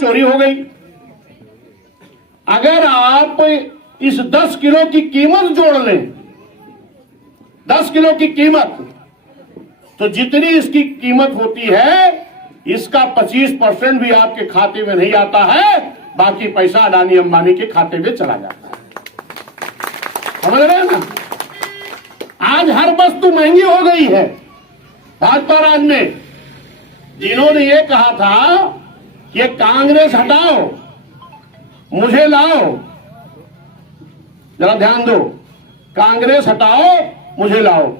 चोरी हो गई। अगर आप इस 10 किलो की कीमत जोड़ लें, 10 किलो की कीमत, तो जितनी इसकी कीमत होती है इसका 25% भी आपके खाते में नहीं आता है, बाकी पैसा अडानी अंबानी के खाते में चला जाता है। समझ रहे हैं ना? आज हर वस्तु महंगी हो गई है। भाजपा राज में जिन्होंने ये कहा था कि कांग्रेस हटाओ मुझे लाओ, जरा ध्यान दो, कांग्रेस हटाओ मुझे लाओ,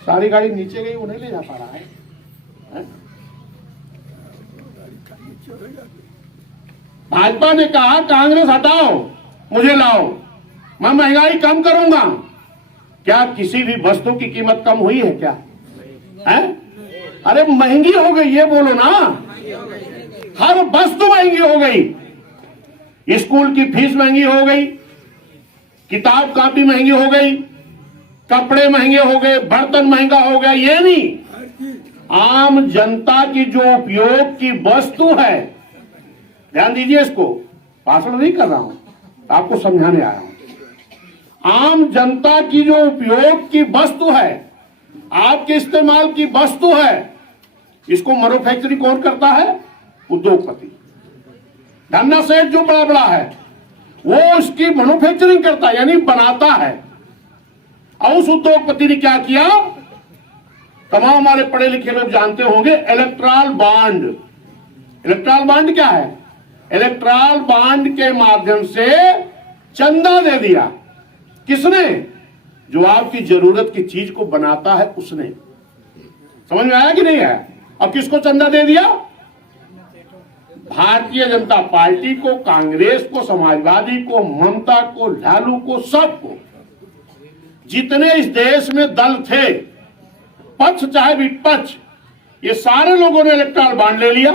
सारी गाड़ी नीचे गई, वो नहीं ले जा पा रहा है? भाजपा ने कहा कांग्रेस हटाओ मुझे लाओ, मैं महंगाई कम करूंगा। क्या किसी भी वस्तु की कीमत कम हुई है क्या? है? अरे महंगी हो गई, ये बोलो ना। हर वस्तु महंगी हो गई। स्कूल की फीस महंगी हो गई, किताब कापी महंगी हो गई, कपड़े महंगे हो गए, बर्तन महंगा हो गया। ये नहीं, आम जनता की जो उपयोग की वस्तु है, ध्यान दीजिए, इसको भाषण नहीं कर रहा हूं, आपको समझाने आया हूं। आम जनता की जो उपयोग की वस्तु है, आपके इस्तेमाल की वस्तु है, इसको मैन्युफैक्चरिंग कौन करता है? उद्योगपति। धन्ना सेठ जो बड़ा बड़ा है वो उसकी मैन्युफैक्चरिंग करता है, यानी बनाता है। और उस उद्योगपति ने क्या किया? तमाम हमारे पढ़े लिखे लोग जानते होंगे, इलेक्ट्रल बॉन्ड। इलेक्ट्रल बॉन्ड क्या है? इलेक्ट्रल बॉन्ड के माध्यम से चंदा दे दिया। किसने? जो आपकी जरूरत की चीज को बनाता है उसने। समझ में आया कि नहीं है? अब किसको चंदा दे दिया? भारतीय जनता पार्टी को, कांग्रेस को, समाजवादी को, ममता को, लालू को, सबको। जितने इस देश में दल थे, पक्ष चाहे विपक्ष, ये सारे लोगों ने इलेक्ट्रल बॉन्ड ले लिया।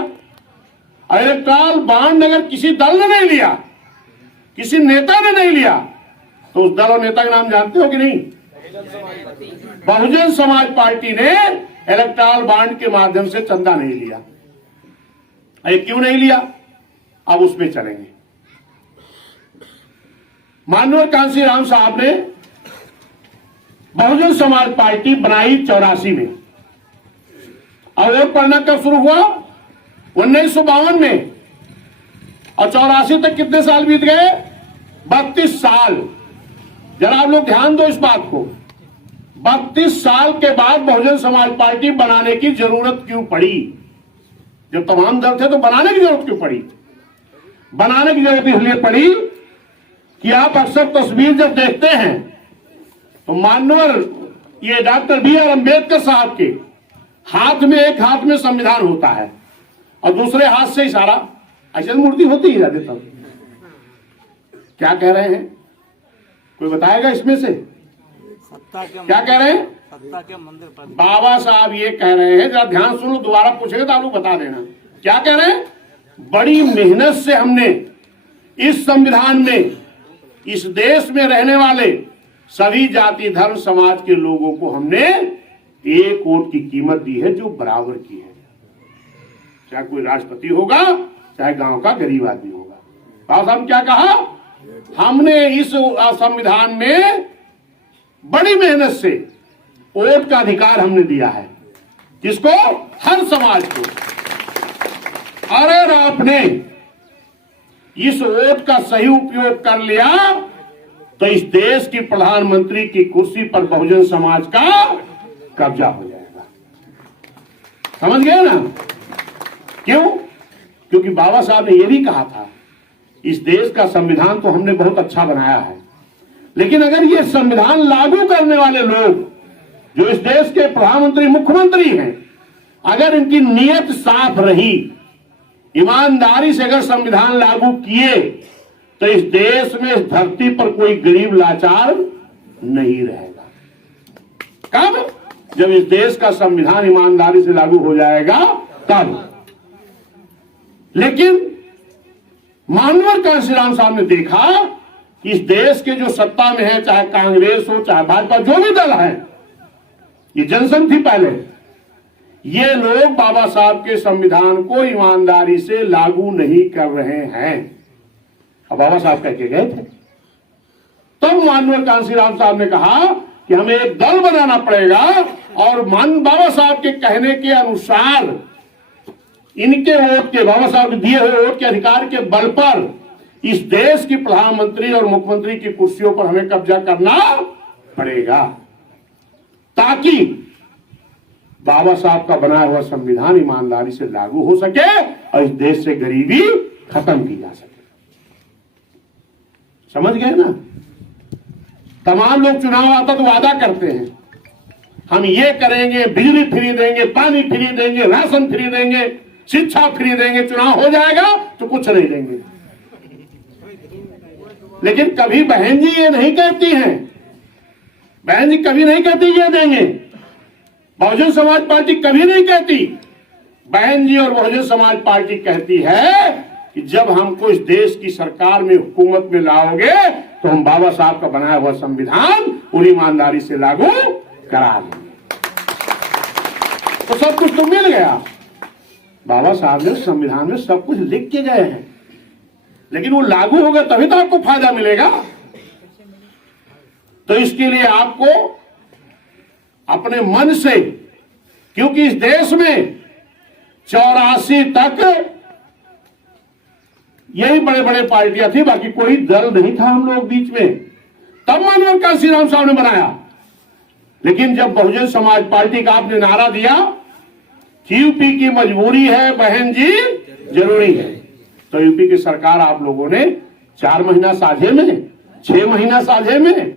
इलेक्ट्रल बॉन्ड अगर किसी दल ने नहीं लिया, किसी नेता ने नहीं लिया, तो उस दल और नेता का नाम जानते हो कि नहीं? बहुजन समाज पार्टी ने इलेक्ट्रल बॉन्ड के माध्यम से चंदा नहीं लिया। अरे क्यों नहीं लिया? अब उस पे चलेंगे। माननीय कांशीराम साहब ने बहुजन समाज पार्टी बनाई 84 में, और वोट पड़ना कब शुरू हुआ? 1952 में। और 84 तक कितने साल बीत गए? 32 साल। जरा आप लोग ध्यान दो इस बात को। 32 साल के बाद बहुजन समाज पार्टी बनाने की जरूरत क्यों पड़ी? जब तमाम दल थे तो बनाने की जरूरत क्यों पड़ी? बनाने की जरूरत इसलिए पड़ी कि आप अक्सर तस्वीर जब देखते हैं तो माननीय ये डॉक्टर B.R. अम्बेडकर साहब के हाथ में, एक हाथ में संविधान होता है और दूसरे हाथ से इशारा, ऐसी मूर्ति होती है ज्यादातर। क्या कह रहे हैं? कोई बताएगा इसमें से? क्या कह रहे हैं? सत्ता के मंदिर पर बाबा साहब ये कह रहे हैं, जरा ध्यान सुनो, दोबारा पूछेगा तो आप लोग बता देना। क्या कह रहे हैं? बड़ी मेहनत से हमने इस संविधान में इस देश में रहने वाले सभी जाति धर्म समाज के लोगों को हमने एक वोट की कीमत दी है, जो बराबर की है। चाहे कोई राष्ट्रपति होगा, चाहे गांव का गरीब आदमी होगा। बाबा साहब क्या कहा? हमने इस संविधान में बड़ी मेहनत से वोट का अधिकार हमने दिया है। किसको? हर समाज को। अगर आपने इस वोट का सही उपयोग कर लिया तो इस देश की प्रधानमंत्री की कुर्सी पर बहुजन समाज का कब्जा हो जाएगा। समझ गए ना? क्यों? क्योंकि बाबा साहब ने यह भी कहा था, इस देश का संविधान तो हमने बहुत अच्छा बनाया है, लेकिन अगर ये संविधान लागू करने वाले लोग जो इस देश के प्रधानमंत्री मुख्यमंत्री हैं, अगर इनकी नीयत साफ रही, ईमानदारी से अगर संविधान लागू किए, तो इस देश में, इस धरती पर कोई गरीब लाचार नहीं रहेगा। कब? जब इस देश का संविधान ईमानदारी से लागू हो जाएगा तब। लेकिन माननीय कांशीराम साहब ने देखा कि इस देश के जो सत्ता में है, चाहे कांग्रेस हो चाहे भाजपा, जो भी दल है, ये जनसंघ थी पहले, ये लोग बाबा साहब के संविधान को ईमानदारी से लागू नहीं कर रहे हैं। अब बाबा साहब कह के गए थे, तब माननीय कांशीराम साहब ने कहा कि हमें एक दल बनाना पड़ेगा और बाबा साहब के कहने के अनुसार इनके वोट के, बाबा साहब के दिए हुए वोट के अधिकार के बल पर इस देश की प्रधानमंत्री और मुख्यमंत्री की कुर्सियों पर हमें कब्जा करना पड़ेगा, ताकि बाबा साहब का बनाया हुआ संविधान ईमानदारी से लागू हो सके और इस देश से गरीबी खत्म की जा सके। समझ गए ना? तमाम लोग चुनाव आता तो वादा करते हैं, हम ये करेंगे, बिजली फ्री देंगे, पानी फ्री देंगे, राशन फ्री देंगे, शिक्षा फ्री देंगे। चुनाव हो जाएगा तो कुछ नहीं देंगे। लेकिन कभी बहन जी ये नहीं कहती हैं, बहन जी कभी नहीं कहती ये देंगे। बहुजन समाज पार्टी कभी नहीं कहती। बहन जी और बहुजन समाज पार्टी कहती है कि जब हमको इस देश की सरकार में, हुकूमत में लाओगे तो हम बाबा साहब का बनाया हुआ संविधान पूरी ईमानदारी से लागू करा देंगे। तो सब कुछ तो मिल गया। बाबा साहब ने संविधान में सब कुछ लिख के गए हैं, लेकिन वो लागू होगा तभी तो आपको फायदा मिलेगा। तो इसके लिए आपको अपने मन से, क्योंकि इस देश में 84 तक यही बड़े बड़े पार्टियां थी, बाकी कोई दल नहीं था हम लोग बीच में। तब माननीय कांशीराम साहब ने बनाया। लेकिन जब बहुजन समाज पार्टी का आपने नारा दिया कि यूपी की मजबूरी है बहन जी जरूरी है, तो यूपी की सरकार आप लोगों ने 4 महीना साझे में, 6 महीना साझे में